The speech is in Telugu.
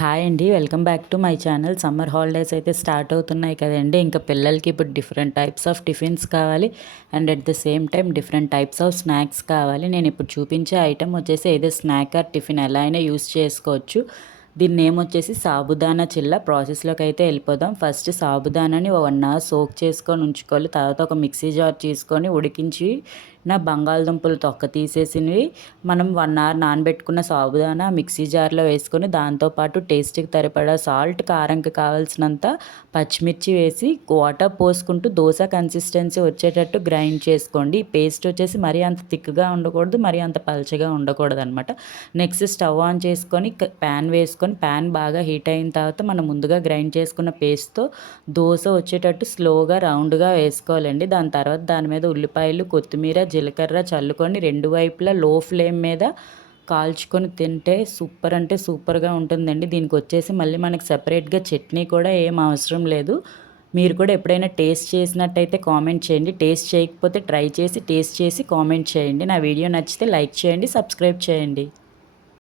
హాయ్ అండి. Welcome back to my channel. Summer holidays అయితే స్టార్ట్ అవుతున్నాయి కదండీ! ఇంకా పిల్లలకి ఇప్పుడు డిఫరెంట్ టైప్స్ ఆఫ్ టిఫిన్స్ కావాలి. And at the same time different types of snacks కావాలి. నేను ఇప్పుడు చూపించే ఐటెమ్ వచ్చేసి ఏదో స్నాక్ ఆర్ టిఫిన్ ఎలా అయినా యూస్ చేసుకోవచ్చు. దీని నేమ్ వచ్చేసి సాబుదానా చిల్ల. ప్రాసెస్లోకి అయితే వెళ్ళిపోదాం. ఫస్ట్ సాబుదానాని 1 అవర్ సోక్ చేసుకొని ఉంచుకోవాలి. తర్వాత ఒక మిక్సీ జార్ తీసుకొని ఉడికించి బంగాళదుంపలు తొక్క తీసేసినవి మనం 1 అవర్ నానబెట్టుకున్న సాబుదానా మిక్సీ జార్లో వేసుకొని దాంతోపాటు టేస్ట్కి సరిపడా సాల్ట్, కారంకి కావాల్సినంత పచ్చిమిర్చి వేసి వాటర్ పోసుకుంటూ దోశ కన్సిస్టెన్సీ వచ్చేటట్టు గ్రైండ్ చేసుకోండి. ఈ పేస్ట్ వచ్చేసి మరీ అంత థిక్గా ఉండకూడదు, మరీ అంత పలచగా ఉండకూడదు అనమాట. నెక్స్ట్ స్టవ్ ఆన్ చేసుకొని ప్యాన్ వేసుకొని ప్యాన్ బాగా హీట్ అయిన తర్వాత మనం ముందుగా గ్రైండ్ చేసుకున్న పేస్ట్తో దోశ వచ్చేటట్టు స్లోగా రౌండ్గా వేసుకోవాలండి. దాని తర్వాత దాని మీద ఉల్లిపాయలు, కొత్తిమీర, జీలకర్ర చల్లుకొని 2 వైపులా లో ఫ్లేమ్ మీద కాల్చుకొని తింటే సూపర్ అంటే సూపర్గా ఉంటుందండి. దీనికి వచ్చేసి మళ్ళీ మనకి సెపరేట్గా చట్నీ కూడా ఏం అవసరం లేదు. మీరు కూడా ఎప్పుడైనా టేస్ట్ చేసినట్టయితే కామెంట్ చేయండి. టేస్ట్ చేయకపోతే ట్రై చేసి టేస్ట్ చేసి కామెంట్ చేయండి. నా వీడియో నచ్చితే లైక్ చేయండి, సబ్స్క్రైబ్ చేయండి.